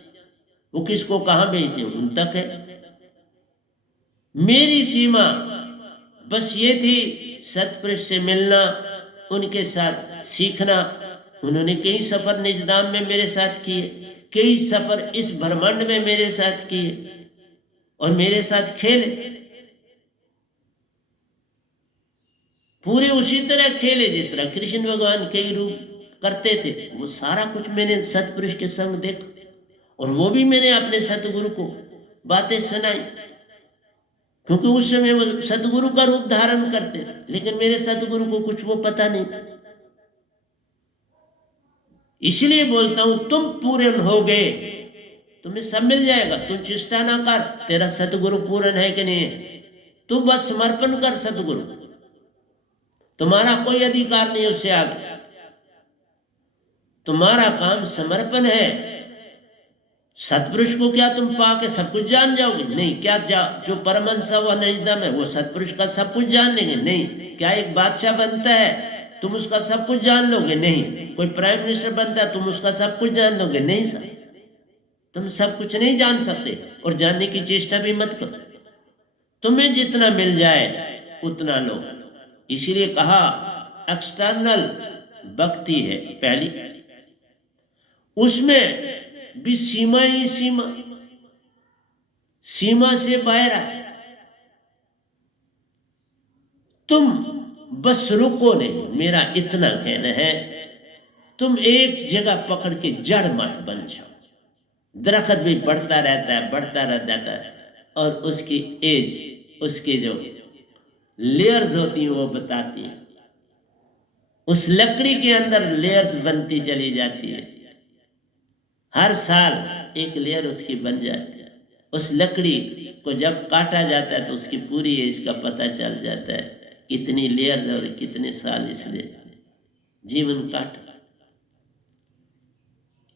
वो किसको कहाँ भेजते हैं उन तक है। मेरी सीमा बस ये थी, सतपुरुष से मिलना, उनके साथ सीखना। उन्होंने कई सफर निजधाम में मेरे साथ किए, कई सफर इस ब्रह्मांड में मेरे साथ किए, और मेरे साथ खेले, पूरे उसी तरह खेले जिस तरह कृष्ण भगवान कई रूप करते थे। वो सारा कुछ मैंने सतपुरुष के संग देखा, और वो भी मैंने अपने सतगुरु को बातें सुनाई, क्योंकि उस समय वो सतगुरु का रूप धारण करते थे, लेकिन मेरे सतगुरु को कुछ वो पता नहीं था। इसलिए बोलता हूं, तुम पूर्ण हो गए, तुम्हें सब मिल जाएगा। तू चिंता ना कर, तेरा सतगुरु पूर्ण है कि नहीं है, तू बस समर्पण कर सतगुरु, तुम्हारा कोई अधिकार नहीं उससे आगे, तुम्हारा काम समर्पण है। सतपुरुष को क्या तुम पाके सब कुछ जान जाओगे? नहीं। क्या जो परमहंस व नजदम है वो सतपुरुष का सब कुछ जान लेंगे? नहीं। क्या एक बादशाह बनता है तुम उसका सब कुछ जान लोगे? नहीं। कोई प्राइम मिनिस्टर बनता है तुम उसका सब कुछ जान लोगे? नहीं सर, तुम सब कुछ नहीं जान सकते, और जानने की चेष्टा भी मत करो। तुम्हें जितना मिल जाए उतना लो। इसीलिए कहा एक्सटर्नल भक्ति है पहली, उसमें भी सीमा ही सीमा, सीमा से बाहर है। तुम बस रुको नहीं, मेरा इतना कहना है, तुम एक जगह पकड़ के जड़ मत बन जाओ। दरख्त भी बढ़ता रहता है, बढ़ता रह जाता है, और उसकी एज, उसकी जो लेयर्स होती हैं वो बताती हैं। उस लकड़ी के अंदर लेयर्स बनती चली जाती है, हर साल एक लेयर उसकी बन जाती है। उस लकड़ी को जब काटा जाता है तो उसकी पूरी एज का पता चल जाता है, कितनी लेयर्स और कितने साल इसलिए जीवन काटा।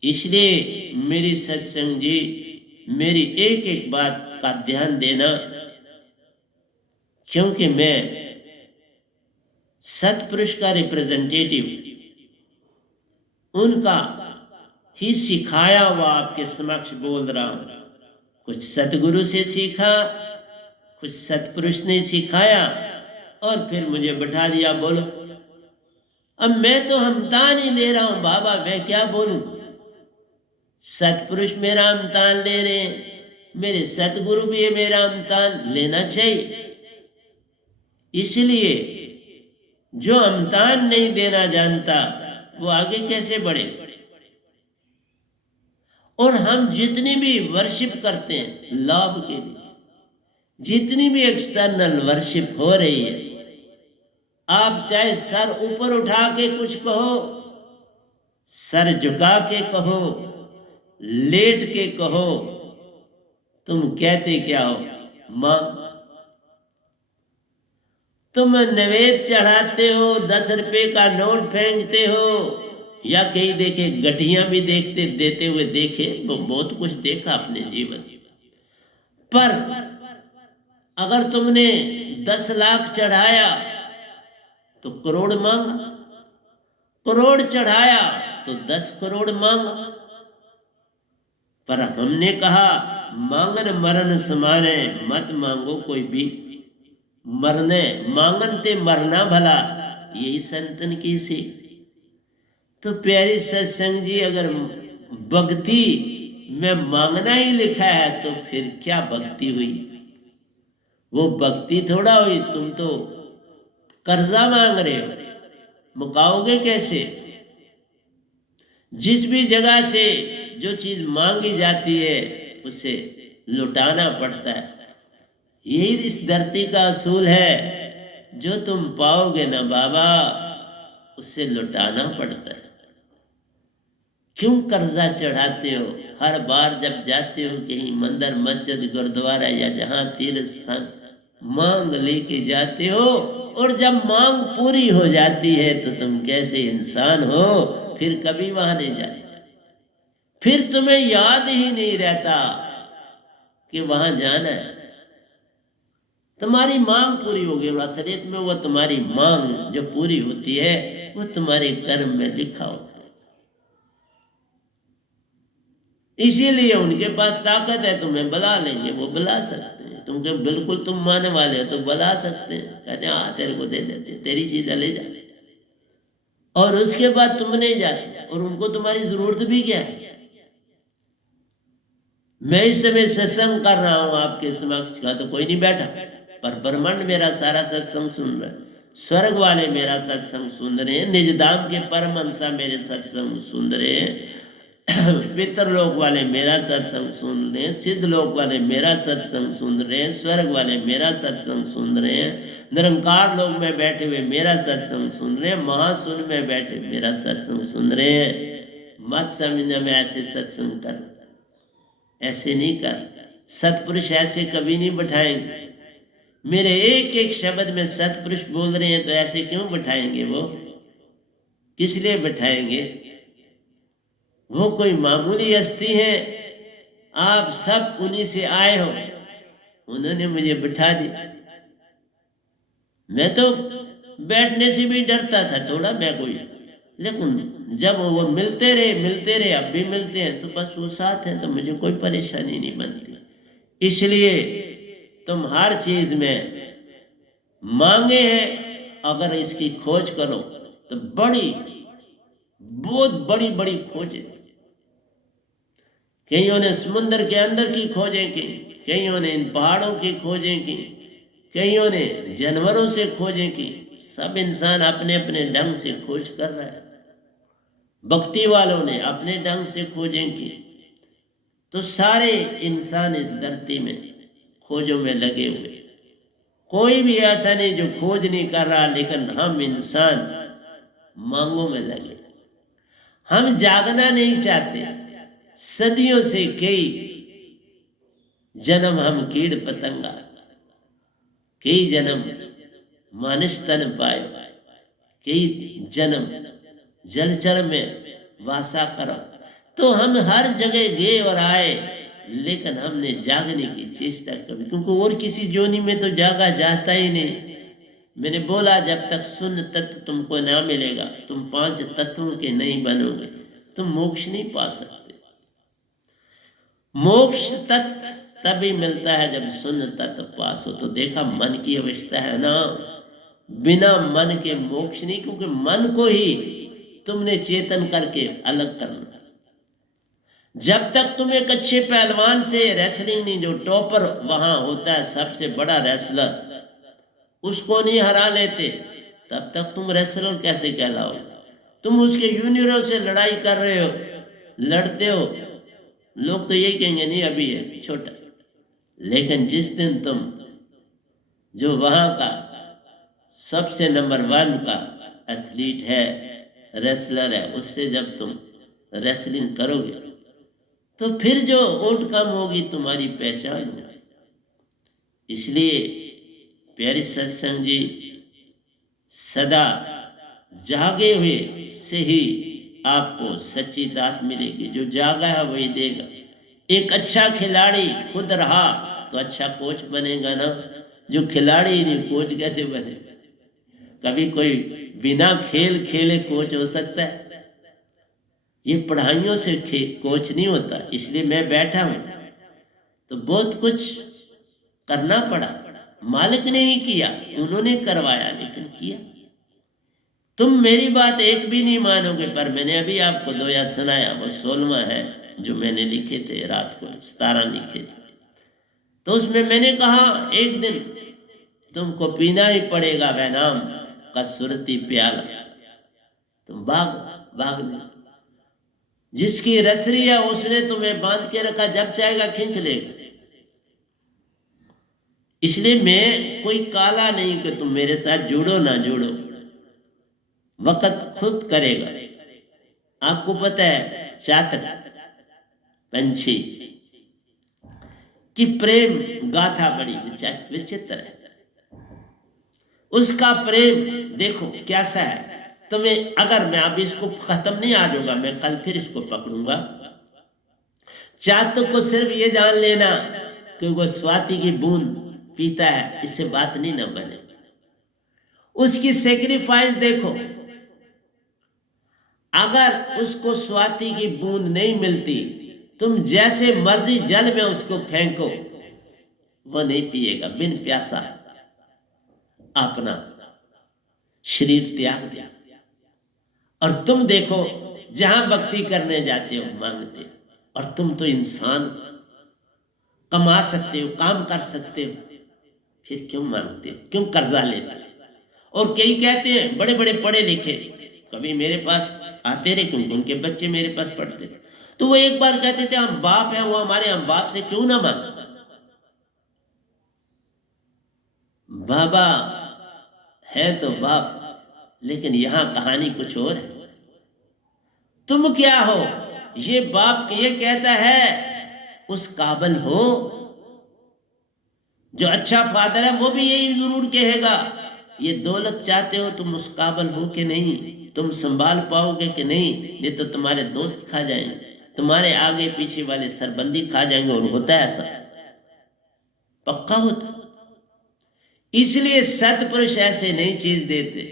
इसलिए मेरी सत्संग जी, मेरी एक एक बात का ध्यान देना, क्योंकि मैं सतपुरुष का रिप्रेजेंटेटिव, उनका ही सिखाया हुआ आपके समक्ष बोल रहा हूं। कुछ सतगुरु से सीखा, कुछ सतपुरुष ने सिखाया, और फिर मुझे बैठा दिया, बोलो। अब मैं तो हमतान ही ले रहा हूं बाबा, मैं क्या बोलूं। सतपुरुष मेरा हमतान ले रहे हैं, मेरे सतगुरु भी मेरा हमतान लेना चाहिए। इसलिए जो हमतान नहीं देना जानता वो आगे कैसे बढ़े। और हम जितनी भी वर्शिप करते हैं लाभ के लिए, जितनी भी एक्सटर्नल वर्शिप हो रही है, आप चाहे सर ऊपर उठा के कुछ कहो, सर झुका के कहो, लेट के कहो, तुम कहते क्या हो, मां। तुम नैवेद्य चढ़ाते हो, 10 रुपए का नोट फेंकते हो, या कहीं देखे गठियां भी देखते देते हुए देखे, वो बहुत कुछ देखा अपने जीवन। पर अगर तुमने 10 लाख चढ़ाया तो करोड़ मांगा, करोड़ चढ़ाया तो 10 करोड़ मांगा। पर हमने कहा मांगन मरण समाने, मत मांगो कोई भी मरने, मांगन ते मरना भला, यही संतन की सीख। तो प्यारी सत्संग जी, अगर भक्ति में मांगना ही लिखा है तो फिर क्या भक्ति हुई। वो भक्ति थोड़ा हुई, तुम तो कर्जा मांग रहे हो, मुकाओगे कैसे। जिस भी जगह से जो चीज मांगी जाती है उसे लुटाना पड़ता है। यही इस धरती का असूल है, जो तुम पाओगे ना बाबा उससे लुटाना पड़ता है। क्यों कर्जा चढ़ाते हो। हर बार जब जाते हो कहीं मंदिर, मस्जिद, गुरुद्वारा या जहां तीर्थ स्थान, मांग लेके जाते हो, और जब मांग पूरी हो जाती है तो तुम कैसे इंसान हो, फिर कभी वहां नहीं जाते। फिर तुम्हें याद ही नहीं रहता कि वहां जाना है। तुम्हारी मांग पूरी होगी, और असलियत में वो तुम्हारी मांग जो पूरी होती है वो तुम्हारे कर्म में लिखा होता है। इसीलिए उनके पास ताकत है, तुम्हें बुला लेंगे, वो बुला सकते हैं। तुमके बिल्कुल तुम माने वाले हो तो बुला सकते हैं, कहते हैं हाँ तेरे को दे देते, तेरी चीजें ले जा। और उसके बाद तुम नहीं जाते, और उनको तुम्हारी जरूरत भी क्या है। मैं इस समय सत्संग कर रहा हूं आपके समक्ष का, तो कोई नहीं बैठा, पर ब्रह्मांड मेरा सारा सत्संग सुन रहा है। स्वर्ग वाले मेरा सत्संग सुन रहे हैं, निजधाम के परमहंसा मेरे सत्संग सुन रहे हैं, पितरलोक वाले मेरा सत्संग सुन रहे हैं, सिद्ध लोक वाले मेरा सत्संग सुन रहे हैं, स्वर्ग वाले मेरा सत्संग सुन रहे हैं, निरंकार लोक में बैठे हुए मेरा सत्संग सुन रहे हैं, महाशून्य में बैठे मेरा सत्संग सुन रहे हैं। मत समझना मैं ऐसे सत्संग कर, ऐसे नहीं कर। सतपुरुष ऐसे कभी नहीं बैठाएंगे। मेरे एक एक शब्द में सतपुरुष बोल रहे हैं तो ऐसे क्यों बैठाएंगे। वो किस लिए बैठाएंगे। वो कोई मामूली हस्ती है, आप सब उन्हीं से आए हो, उन्होंने मुझे बिठा दिया। मैं तो बैठने से भी डरता था थोड़ा, मैं कोई, लेकिन जब वो मिलते रहे, अब भी मिलते हैं, तो बस वो साथ हैं, तो मुझे कोई परेशानी नहीं बनती। इसलिए तुम हर चीज में मांगे हैं, अगर इसकी खोज करो तो बहुत बड़ी बड़ी खोज है। कईयों ने समुद्र के अंदर की खोजें की, कईयों ने इन पहाड़ों की खोजें की, कईयों ने जानवरों से खोजें की, सब इंसान अपने अपने ढंग से खोज कर रहा है। भक्ति वालों ने अपने ढंग से खोजें की, तो सारे इंसान इस धरती में खोजों में लगे हुए। कोई भी ऐसा नहीं जो खोज नहीं कर रहा, लेकिन हम इंसान मांगों में लगे। हम जागना नहीं चाहते। सदियों से कई जन्म हम कीड़ पतंगा, कई जन्म मानुष तन पाए, कई जन्म जलचर में वासा करो। तो हम हर जगह गए और आए, लेकिन हमने जागने की चेष्टा कभी, क्योंकि और किसी जोनी में तो जागा जाता ही नहीं। मैंने बोला जब तक शून्य तत्व तुमको ना मिलेगा, तुम 5 तत्वों के नहीं बनोगे, तुम मोक्ष नहीं पा सकते। मोक्ष तत्व तभी मिलता है जब शून्य तत्व पास हो। तो देखा मन की अवस्था है ना, बिना मन के मोक्ष नहीं, क्योंकि मन को ही तुमने चेतन करके अलग करना। जब तक तुम एक अच्छे पहलवान से रेसलिंग नहीं, जो टॉपर वहां होता है सबसे बड़ा रेसलर, उसको नहीं हरा लेते, तब तक तुम रेसलर कैसे कहलाओगे। तुम उसके जूनियरों से लड़ाई कर रहे हो, लड़ते हो, लोग तो यही कहेंगे नहीं अभी है छोटा। लेकिन जिस दिन तुम जो वहां का सबसे नंबर 1 का एथलीट है, रेसलर है, उससे जब तुम रेसलिंग करोगे, तो फिर जो आउटकम होगी तुम्हारी पहचान होगी। इसलिए प्यारे सत्संग जी, सदा जागे हुए से ही आपको सच्ची दात मिलेगी। जो जागा है वही देगा। एक अच्छा खिलाड़ी खुद रहा तो अच्छा कोच बनेगा ना। जो खिलाड़ी नहीं, कोच कैसे बनेगा। कभी कोई बिना खेल खेले कोच हो सकता है? ये पढ़ाइयों से कोच नहीं होता। इसलिए मैं बैठा हूं तो बहुत कुछ करना पड़ा। मालिक ने ही किया, उन्होंने करवाया, लेकिन किया। तुम मेरी बात एक भी नहीं मानोगे, पर मैंने अभी आपको 2 या सुनाया, वो 16वां है जो मैंने लिखे थे रात को, 17 लिखे थे। तो उसमें मैंने कहा एक दिन तुमको पीना ही पड़ेगा वह नाम का सुरती प्याला। तुम भाग नहीं। जिसकी रसरी है उसने तुम्हें बांध के रखा, जब चाहेगा खींच लेगा। इसलिए मैं कोई काला नहीं कि तुम मेरे साथ जुड़ो ना जुड़ो, वक्त खुद करेगा। आपको पता है चातक पंछी की प्रेम गाथा बड़ी विचित्र है। उसका प्रेम देखो कैसा है। तुम्हें अगर मैं अब इसको खत्म नहीं आ जाऊंगा, मैं कल फिर इसको पकड़ूंगा। चातक को सिर्फ ये जान लेना कि वो स्वाति की बूंद पीता है, इससे बात नहीं ना बने। उसकी सेक्रीफाइस देखो। अगर उसको स्वाति की बूंद नहीं मिलती, तुम जैसे मर्जी जल में उसको फेंको, वो नहीं पिएगा। बिन प्यासा अपना शरीर त्याग दिया। और तुम देखो जहां भक्ति करने जाते हो मांगते हो, और तुम तो इंसान कमा सकते हो, काम कर सकते हो, फिर क्यों मांगते हो, क्यों कर्जा लेते हो। और कई कहते हैं बड़े बड़े पढ़े लिखे, कभी मेरे पास आते रहे क्योंकि उनके बच्चे मेरे पास पढ़ते थे, तो वो एक बार कहते थे हम बाप हैं, वो हमारे हम बाप से क्यों ना मांगे। बाबा है तो बाप, लेकिन यहां कहानी कुछ और है। तुम क्या हो, ये बाप ये कहता है उस काबिल हो। जो अच्छा फादर है वो भी यही जरूर कहेगा, ये दौलत चाहते हो तुम उस काबिल हो कि नहीं, तुम संभाल पाओगे कि नहीं, ये तो तुम्हारे दोस्त खा जाएंगे, तुम्हारे आगे पीछे वाले सरबंदी खा जाएंगे। और होता है ऐसा, पक्का होता। इसलिए सत्पुरुष ऐसे नहीं चीज देते,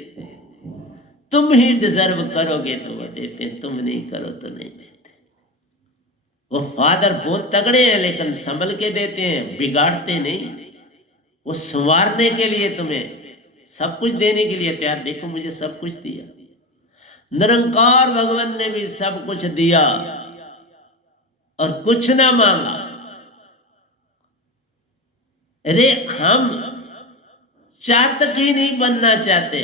तुम ही डिजर्व करोगे तो वो देते, तुम नहीं करो तो नहीं देते। वो फादर बहुत तगड़े हैं, लेकिन संभल के देते हैं, बिगाड़ते नहीं। वो संवारने के लिए तुम्हें सब कुछ देने के लिए तैयार। देखो मुझे सब कुछ दिया, निरंकार भगवान ने भी सब कुछ दिया और कुछ ना मांगा। अरे हम चातक ही नहीं बनना चाहते,